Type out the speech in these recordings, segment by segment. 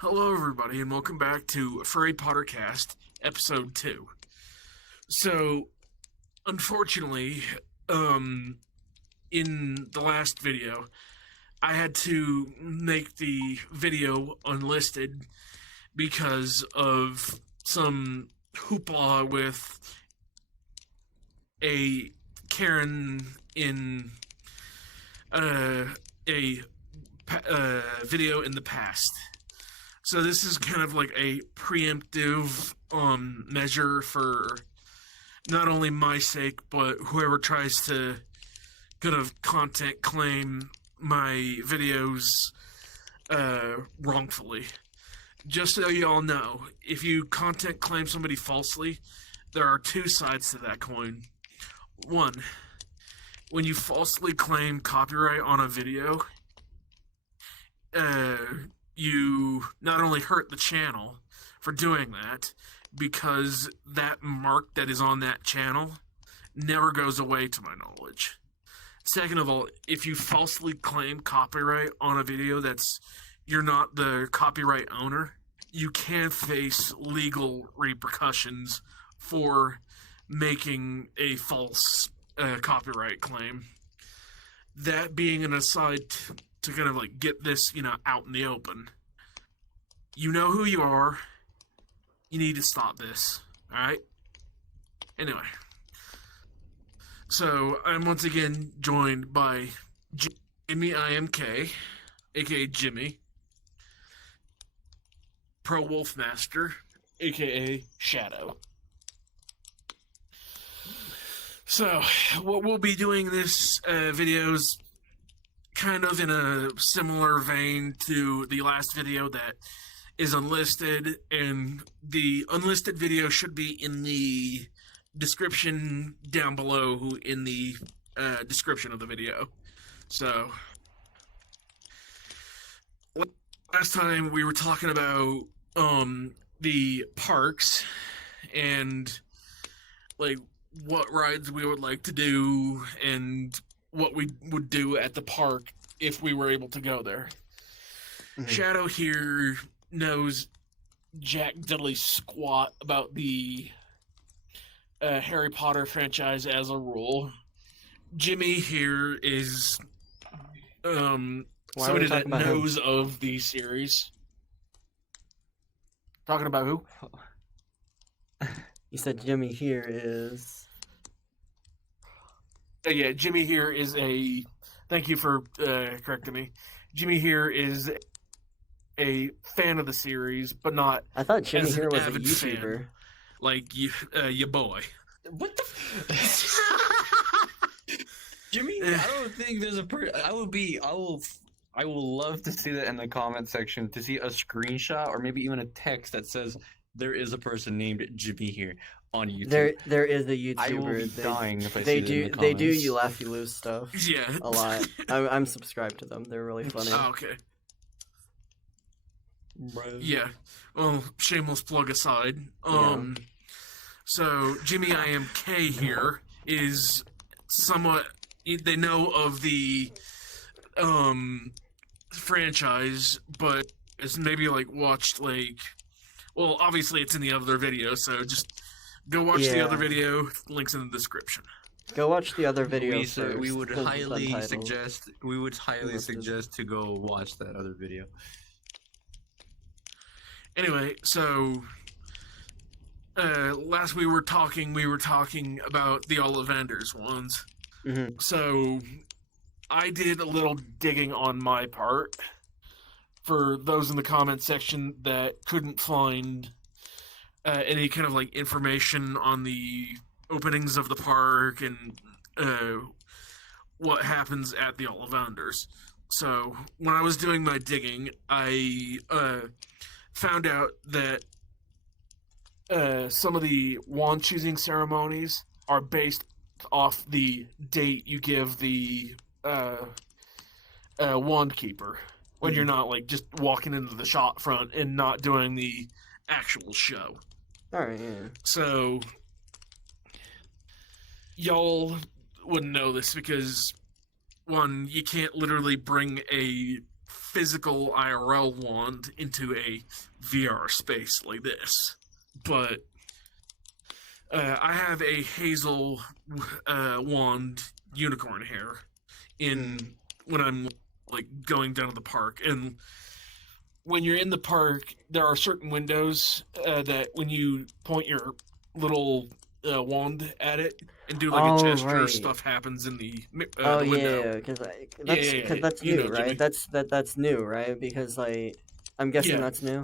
Hello, everybody, and welcome back to Furry Pottercast, Episode 2. So, unfortunately, in the last video, I had to make the video unlisted because of some hoopla with a Karen in a video in the past. So this is kind of like a preemptive measure for not only my sake, but whoever tries to kind of content claim my videos wrongfully. Just so you all know, if you content claim somebody falsely, there are two sides to that coin. One, when you falsely claim copyright on a video, you not only hurt the channel for doing that, because that mark that is on that channel never goes away to my knowledge. Second of all, if you falsely claim copyright on a video that's you're not the copyright owner, you can face legal repercussions for making a false copyright claim. That being an aside to kind of like get this, out in the open. You know who you are. You need to stop this. Alright? Anyway. So, I'm once again joined by Jimmy IMK, aka Jimmy. Pro Wolf Master, aka Shadow. So, what we'll be doing this videos kind of in a similar vein to the last video that is unlisted, and the unlisted video should be in the description down below in the description of the video. So, last time we were talking about the parks and like what rides we would like to do and what we would do at the park if we were able to go there. Mm-hmm. Shadow here knows jack diddly squat about the Harry Potter franchise as a rule. Jimmy here is somebody that knows of the series. Talking about who? You said Jimmy here is... Yeah, Jimmy here is a... Thank you for correcting me. Jimmy here is a fan of the series, but not... I thought Jimmy here was a YouTuber. Fan, like, your boy. What the... Jimmy, I don't think there's a I will love to see that in the comment section, to see a screenshot or maybe even a text that says there is a person named Jimmy here on YouTube. There is a YouTuber. I will be dying if I see they that do in the comments. they do you laugh you lose stuff. Yeah, a lot. I'm subscribed to them. They're really funny. Oh, okay. Yeah. Well, shameless plug aside. So Jimmy IMK here is somewhat. They know of the franchise, but it's maybe like watched like. Well, obviously it's in the other video, so just go watch the other video. Links in the description. Go watch the other video first. We would highly suggest. To go watch that other video. Anyway, so last we were talking about the Ollivanders ones. Mm-hmm. So I did a little digging on my part for those in the comment section that couldn't find any kind of like information on the openings of the park and what happens at the Ollivanders. So when I was doing my digging, I found out that some of the wand choosing ceremonies are based off the date you give the wand keeper when you're not like just walking into the shop front and not doing the actual show. Alright, yeah. So y'all wouldn't know this because one, you can't literally bring a physical IRL wand into a VR space like this. But I have a hazel wand unicorn hair in when I'm like going down to the park. And when you're in the park, there are certain windows that when you point your little wand at it and do like a gesture, right. stuff happens in the Oh the window. yeah, because that's You new, know, right? Jimmy. That's new, right? Because like I'm guessing Yeah. that's new.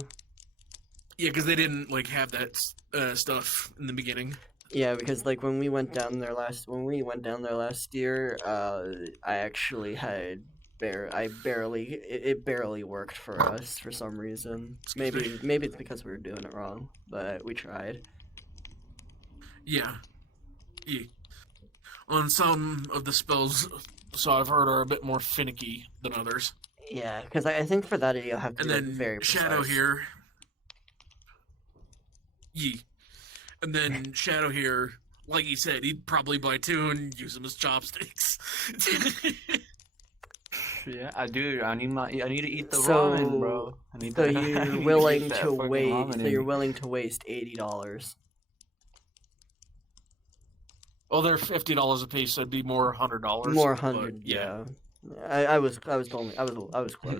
Yeah, because they didn't like have that stuff in the beginning. Yeah, because like when we went down there last year, I actually had it barely worked for us for some reason. Excuse Maybe it's because we were doing it wrong, but we tried. Yeah. On some of the spells, so I've heard, are a bit more finicky than others. Yeah, because I think for that you'll have to And be then like, very precise. Shadow here. And then Shadow here, like he said, he'd probably buy two and use them as chopsticks. Yeah, I do. I need to eat the So- ramen, bro. I need So I need you're to willing get that to fucking wait. ramen So in you're me. willing to waste $80. Well, they're $50 a piece, so it'd be more $100. More but, 100. Yeah. I was close.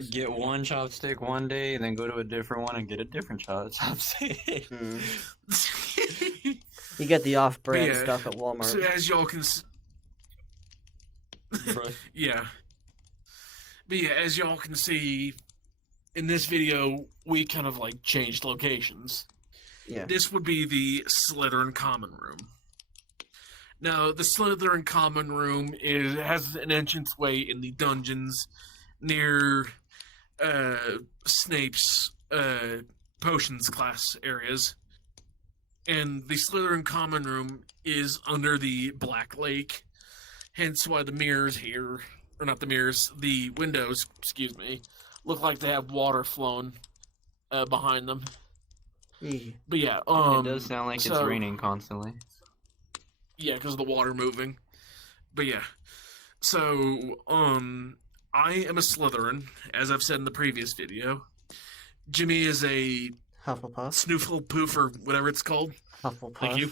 Get one chopstick one day, then go to a different one and get a different chopstick. Mm. You get the off-brand Yeah. stuff at Walmart. So as y'all can, yeah. But yeah, as y'all can see, in this video, we kind of like changed locations. Yeah. This would be the Slytherin Common Room. Now, the Slytherin Common Room has an entranceway in the dungeons near Snape's potions class areas. And the Slytherin Common Room is under the Black Lake, hence why the mirrors here, or not the mirrors, the windows, excuse me, look like they have water flowing behind them. Eeh. But yeah, It does sound like it's so- raining constantly. Yeah, because of the water moving. But yeah. So, I am a Slytherin, as I've said in the previous video. Jimmy is a Hufflepuff. Snoofle Poof, or whatever it's called. Hufflepuff. Thank you.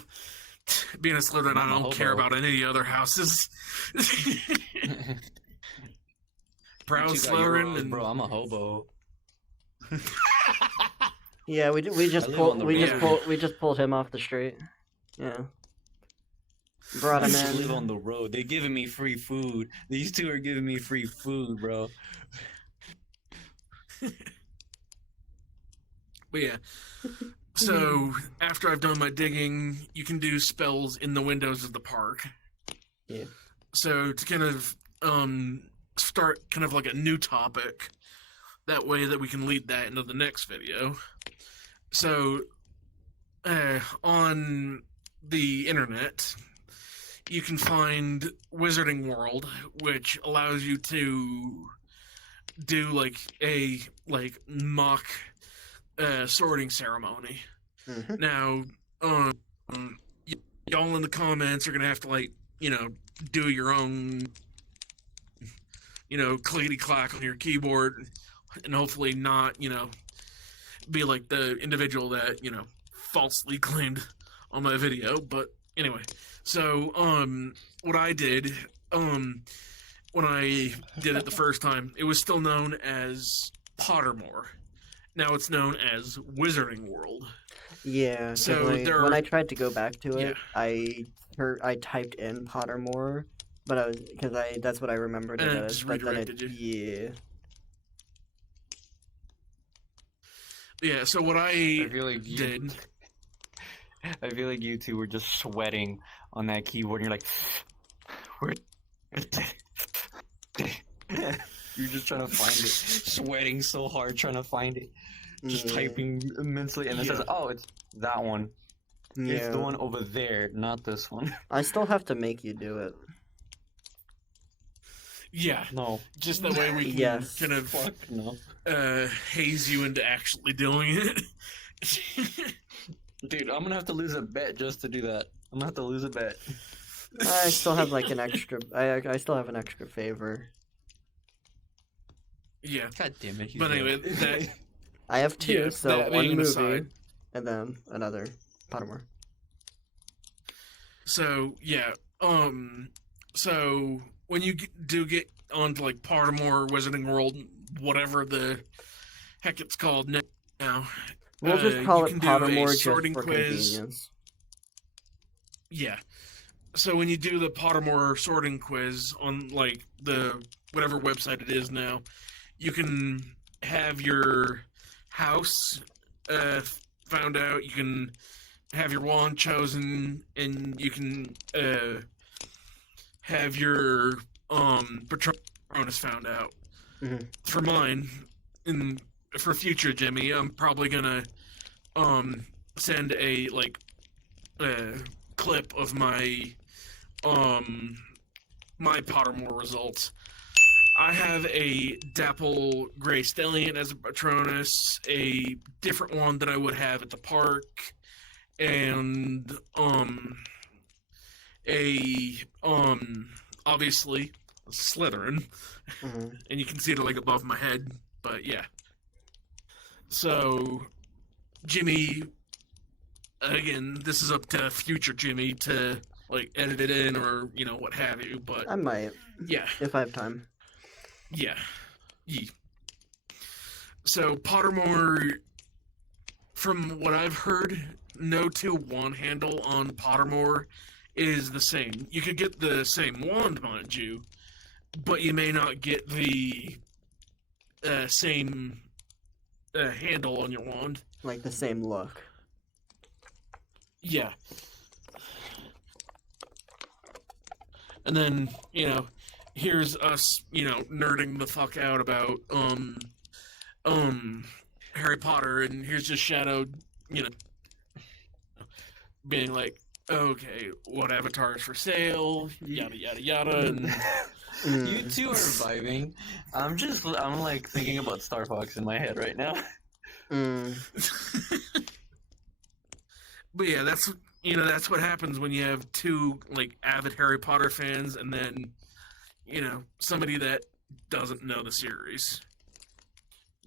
Being a Slytherin, I I'm a don't care hobo. about any other houses. Proud You two got Slytherin, euros, and bro, I'm a hobo. Yeah, we just I live pulled on the road. we just pulled him off the street. Yeah. Brought I him just live in. on the road. They're giving me free food. These two are giving me free food, bro. But yeah. So, after I've done my digging, you can do spells in the windows of the park. Yeah. So, to kind of start kind of like a new topic, that way that we can lead that into the next video. So, on the internet, you can find Wizarding World, which allows you to do like a mock sorting ceremony. Mhm. Now, y'all in the comments are gonna have to do your own, clickety clack on your keyboard, and hopefully not be like the individual that falsely claimed on my video. But anyway, so what I did when I did it the first time, it was still known as Pottermore. Now it's known as Wizarding World. Yeah. 'Cause, So like, there when are- I tried to go back to it, Yeah. I typed in Pottermore, but that's what I remembered it And it as. just But then redirected you. yeah. Yeah, so what I I feel like did, I feel like you two were just sweating on that keyboard. And you're like, where? You're just trying to find it, sweating so hard trying to find it, just Yeah. typing immensely, and it says, Yeah. "Oh, it's that one. Yeah. It's the one over there, not this one." I still have to make you do it. yeah, No, just that way we can Yes. kind of fuck no, haze you into actually doing it. dude. I'm gonna have to lose a bet just to do that. I'm gonna have to lose a bet. I still have like an extra. I still have an extra favor. Yeah. God damn it. But anyway, that I have two, Yeah, so that one being an movie aside. and then another Pottermore. So yeah, so when you do get onto like Pottermore, Wizarding World, whatever the heck it's called now, We'll just call you it can do a Pottermore just sorting for quiz. convenience. Yeah. So when you do the Pottermore sorting quiz on like the whatever website it is now, you can have your house found out. You can have your wand chosen, and you can have your Patronus found out. Mhm. For mine, and for future Jimmy, I'm probably gonna send a like clip of my Pottermore results. I have a Dapple Gray Stellian as a Patronus, a different one that I would have at the park, and a obviously a Slytherin, Mhm. and you can see it like above my head. But yeah, so Jimmy, again, this is up to future Jimmy to like edit it in or what have you. But I might, yeah, if I have time. yeah. Ye. So Pottermore, from what I've heard, no two wand handle on Pottermore is the same. You could get the same wand, mind you, but you may not get the same handle on your wand. Like the same look. Yeah. And then, here's us, nerding the fuck out about Harry Potter, and here's just Shadow, being like, okay, what avatar is for sale, yada yada yada, and You two are vibing. I'm like thinking about Star Fox in my head right now. but yeah, that's what happens when you have two like avid Harry Potter fans, and then somebody that doesn't know the series.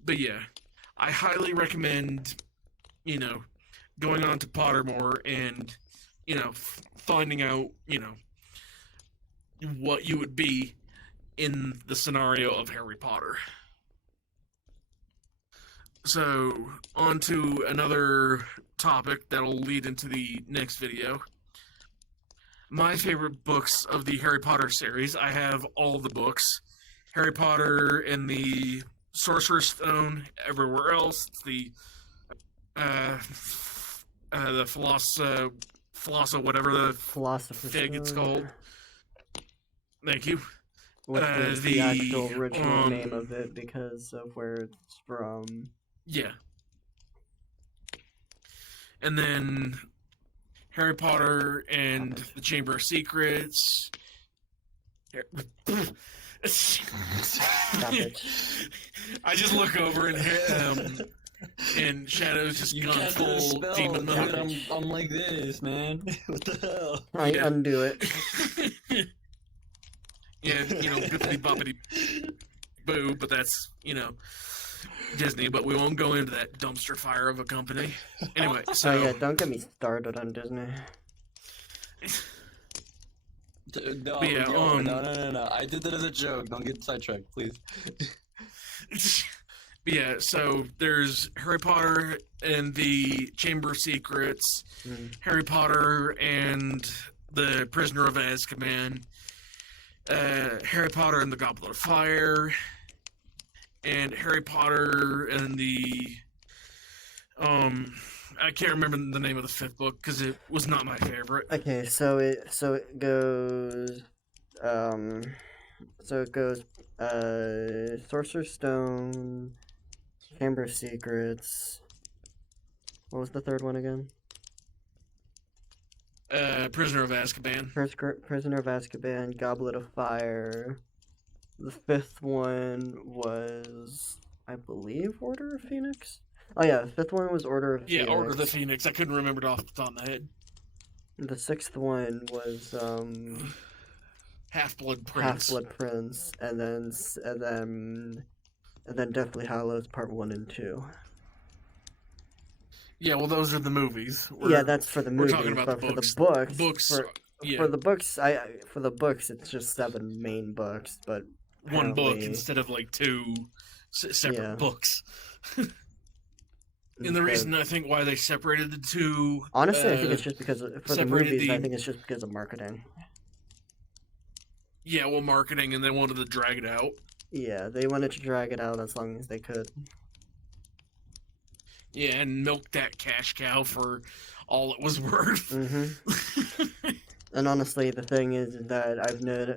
But yeah, I highly recommend going on to Pottermore and finding out what you would be in the scenario of Harry Potter. So, on to another topic that'll lead into the next video. My favorite books of the Harry Potter series, I have all the books. Harry Potter and the Sorcerer's Stone, everywhere else, the whatever the Philosopher's fig it's Stone, called. Thank you. which is the actual original name um, of it because of where it's from. Yeah. And then Harry Potter and the Chamber of Secrets. Stop it. I just look over and Shadow's just You gone can't do a full spell. demon mode. I'm like this, man. What the hell? I Yeah. undo it. Yeah, bippity boppity boo, but that's, Disney, but we won't go into that dumpster fire of a company. Anyway, so Oh yeah, don't get me started on Disney. No, But yeah, no. I did that as a joke. Don't get sidetracked, please. But yeah, so there's Harry Potter and the Chamber of Secrets, Harry Potter and the Prisoner of Azkaban, Harry Potter and the Goblet of Fire, and Harry Potter and the I can't remember the name of the fifth book because it was not my favorite. Okay, so it goes Sorcerer's Stone, Chamber of Secrets. What was the third one again? Prisoner of Azkaban. Prisoner of Azkaban, Goblet of Fire. The fifth one was, I believe, Order of Phoenix? Oh yeah, the fifth one was Order of Phoenix. Yeah, Order of the Phoenix. I couldn't remember it off the top of my head. The sixth one was Half-Blood Prince. Half-Blood Prince, and then And then Deathly Hallows Part 1 and 2. Yeah, well, those are the movies. Yeah, that's for the we're movies, talking about but the for books. the books, Books, yeah. for the books, it's just 7 main books, but One book apparently- instead of like 2 separate Yeah. books. And the reason I think why they separated the 2, honestly, I think it's just because for the separated movies. I the- think it's just because of marketing. yeah, well, marketing, and they wanted to drag it out. Yeah, they wanted to drag it out as long as they could. Yeah, and milk that cash cow for all it was worth. And honestly, the thing is that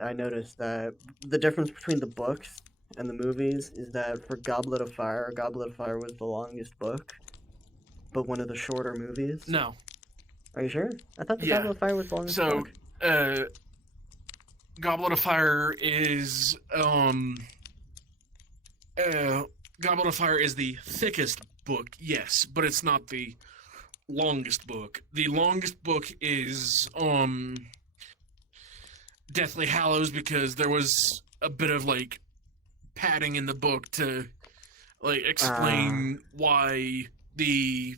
I noticed that the difference between the books and the movies is that for Goblet of Fire was the longest book, but one of the shorter movies. No. Are you sure? I thought the Yeah. Goblet of Fire was the longest So, book. Goblet of Fire is Goblet of Fire is the thickest book, yes, but it's not the longest book. The longest book is Deathly Hallows, because there was a bit of like padding in the book to like explain why the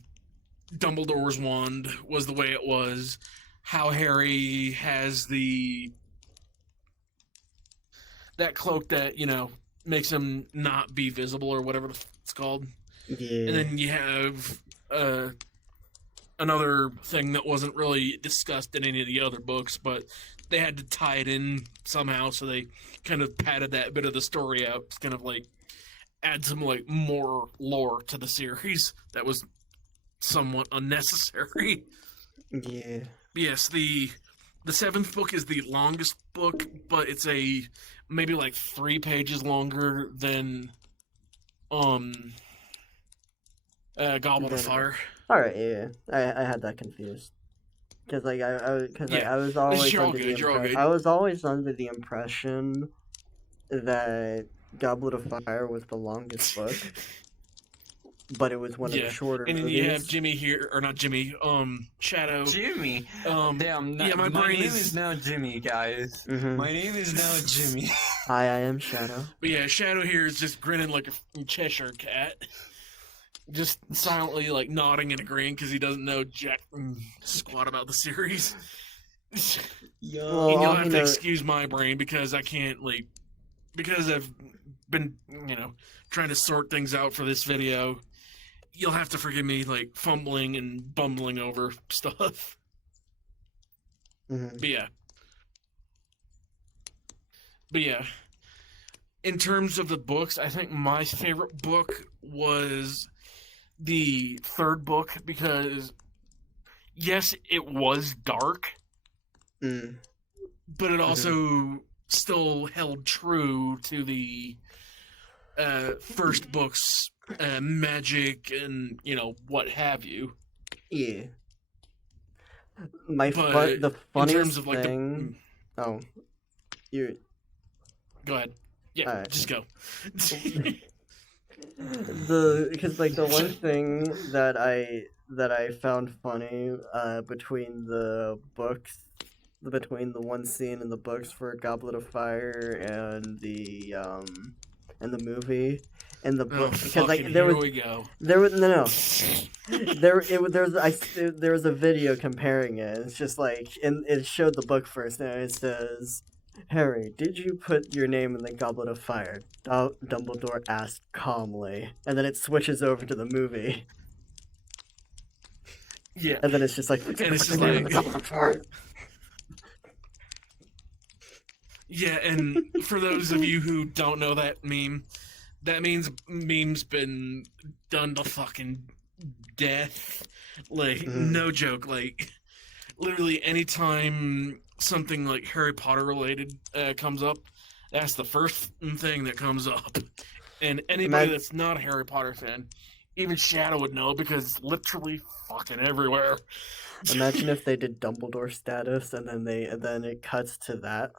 Dumbledore's wand was the way it was, how Harry has that cloak that, you know, makes him not be visible or whatever it's called. Yeah. And then you have another thing that wasn't really discussed in any of the other books, but they had to tie it in somehow, so they kind of padded that bit of the story out to kind of like add some like more lore to the series that was somewhat unnecessary. Yeah. Yes, the 7th book is the longest book, but it's maybe like 3 pages longer than Goblet of Fire. All right. Yeah. I had that confused. Because like I was always You're all under good, you're all good. I was always under the impression that Goblet of Fire was the longest book, but it was one of the shorter and then movies. you have Jimmy here, or not Jimmy, Shadow. Jimmy. Um, Damn. yeah, my brain name is- is now Jimmy, guys. Mhm. My name is now Jimmy. Hi, I am Shadow. But yeah, Shadow here is just grinning like a Cheshire cat. Just silently like nodding and agreeing because he doesn't know jack squat about the series. Yo. Well, And you'll all have he to knows- excuse my brain because I can't because I've been, trying to sort things out for this video. You'll have to forgive me fumbling and bumbling over stuff. Mhm. But yeah. In terms of the books, I think my favorite book was the 3rd book because yes, it was dark, Mm. but it also still held true to the first book's magic and what have you. Yeah. But The in funniest terms of thing. Oh, you. go ahead. Yeah, Alright. just go. Because the one thing that I found funny between the books, between the one scene in the books for Goblet of Fire and the movie, and the book, because here we go. there was there was a video comparing it. It's just and it showed the book first, and it says, "Harry, did you put your name in the Goblet of Fire?" Dumbledore asked calmly, and then it switches over to the movie, Yeah. and then it's just like, And it's just like, yeah, and for those of you who don't know that meme, that means meme's been done to fucking death. No joke. Literally anytime something like Harry Potter related comes up, that's the first thing that comes up. And anybody that's not a Harry Potter fan, even Shadow would know because it's literally fucking everywhere. Imagine if they did Dumbledore status, and then it cuts to that.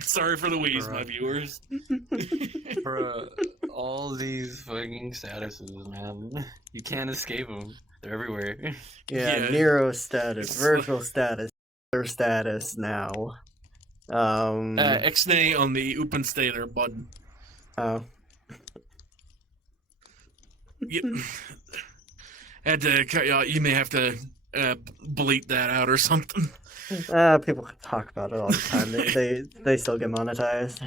Sorry for the wheeze, my viewers. Bro, all these fucking statuses, man. You can't escape them. They're everywhere. Yeah, Yeah. Nero status, It's Virgil status, their status now. Ixnay on the open stay there, bud. Oh. Yep. Had to cut you out. You may have to bleep that out or something. People talk about it all the time. They still get monetized.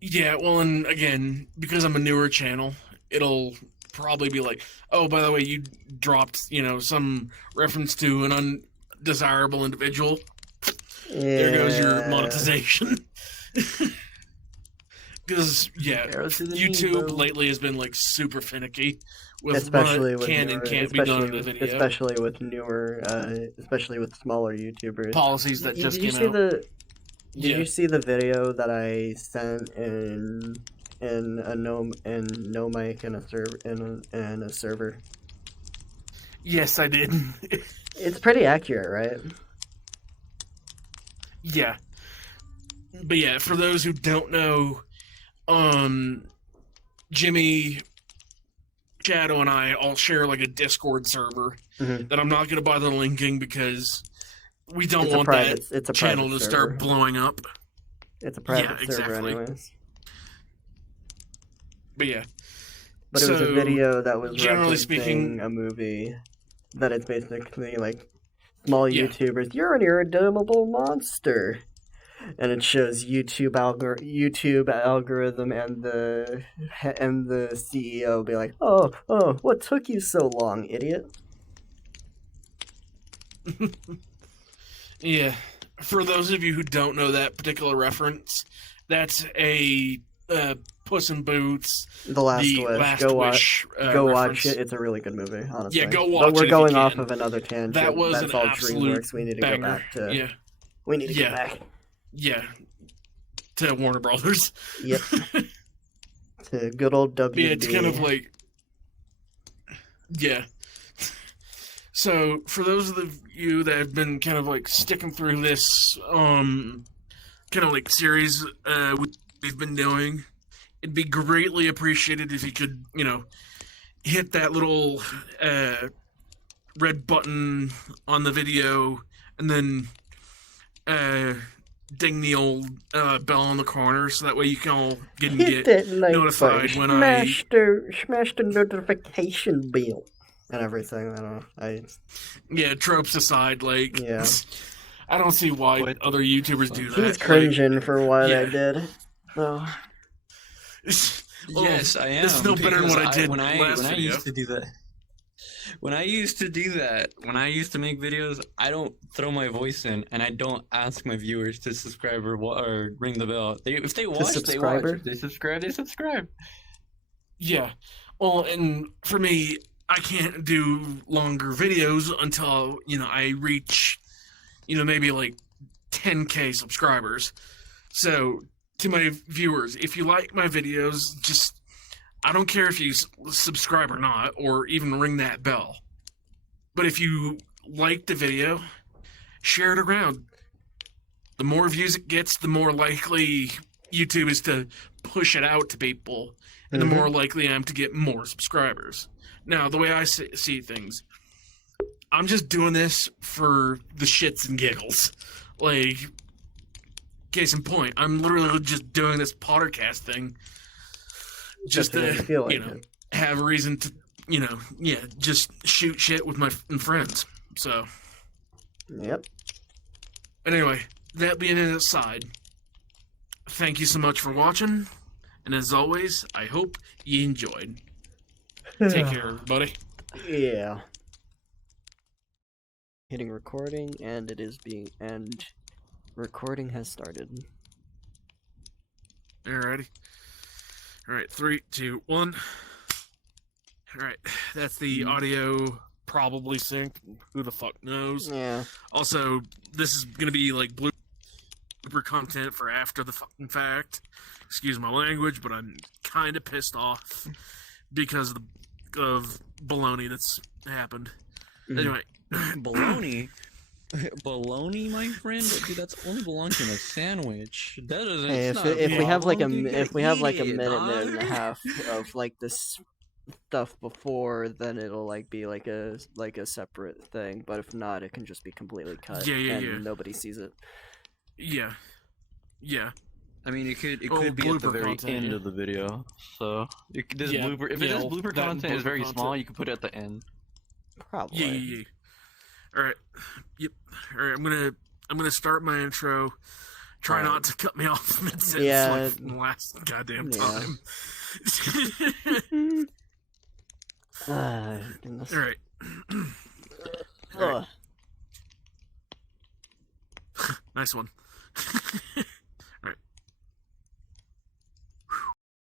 Yeah, well, and again, because I'm a newer channel, it'll probably be like, oh, by the way, you dropped, some reference to an undesirable individual. Yeah. There goes your monetization. Because, Arrows to the knee, YouTube bro. lately has been, like, super finicky with Especially what with can newer, and can't be done in a video. especially with newer, especially with smaller YouTubers. Policies that just Did you came see out. Did you see the video that I sent in no mic and a server? Yes, I did. It's pretty accurate, right? Yeah. But yeah, for those who don't know, Jimmy, Shadow, and I all share like a Discord server Mhm. that I'm not going to bother linking because we don't It's a want private- that it's a channel private to server. start blowing up. It's a private server, exactly. anyways. But yeah. But it was a video that was generally referencing speaking, a movie that it's basically like small Yeah. YouTubers. You're an irredeemable monster, and it shows YouTube algorithm and the CEO be like, oh, what took you so long, idiot? Yeah. For those of you who don't know that particular reference, that's a Puss in Boots, The Last the Wish. Last Go Wish watch reference. it. It's a really good movie, honestly. Yeah, go watch But we're it if going you off can. of another tangent. That was That's an all absolute DreamWorks. We need to banger. go back to. Yeah. We need to Yeah. go back. Yeah. To Warner Brothers. Yep. To good old WB. Yeah, it's kind of like, yeah. So for those of you that have been kind of like sticking through this kind of like series we've been doing, it'd be greatly appreciated if you could, hit that little red button on the video and then ding the old bell in the corner so that way you can all get that like notified button. when Smash the notification bell and everything. I don't know. Yeah, tropes aside, like, Yeah. I don't see why other YouTubers do that. He's cringing for what yeah. I did. Oh. Yes, I am. It's no better than what I did when I last video. used to do that. When I used to make videos, I don't throw my voice in, and I don't ask my viewers to subscribe or ring the bell. If they watch, they watch. If they subscribe, they subscribe. Yeah. Well, and for me, I can't do longer videos until, I reach, maybe like 10K subscribers. So, to my viewers, if you like my videos, just, I don't care if you subscribe or not, or even ring that bell. But if you like the video, share it around. The more views it gets, the more likely YouTube is to push it out to people, and the more likely I am to get more subscribers. Now, the way I see things, I'm just doing this for the shits and giggles. Like, case in point, I'm literally just doing this Pottercast thing just to, feel like it. have a reason to, just shoot shit with my friends. So, Yep. anyway, that being an aside, thank you so much for watching, and as always, I hope you enjoyed. Take care, everybody. Yeah. Hitting recording, and recording has started. Alrighty. Alright, 3, 2, 1. Alright, that's the audio probably synced. Who the fuck knows? Yeah. Also, this is gonna be like blooper content for after the fucking fact. Excuse my language, but I'm kind of pissed off because of baloney that's happened. Anyway. Baloney? Baloney, my friend? Dude, that's only belongs in a sandwich. That doesn't. Hey, it's not if we have like a problem. if we have like a Eat it, minute dog. and a half of like this stuff before, then it'll like be like a separate thing. But if not, it can just be completely cut Yeah, and yeah. nobody sees it. Yeah. Yeah. I mean, it could Oh, be at the blooper very content, end yeah. of the video. So this Yeah, blooper, if yeah, it is blooper that content, is blooper very content. small. You can put it at the end. Probably. Yeah, yeah, yeah. All right. Yep. All right. I'm gonna start my intro. Try Alright. not to cut me off mid sentence Yeah. like the last goddamn Yeah. time. Goodness. All right. Ugh. Nice one.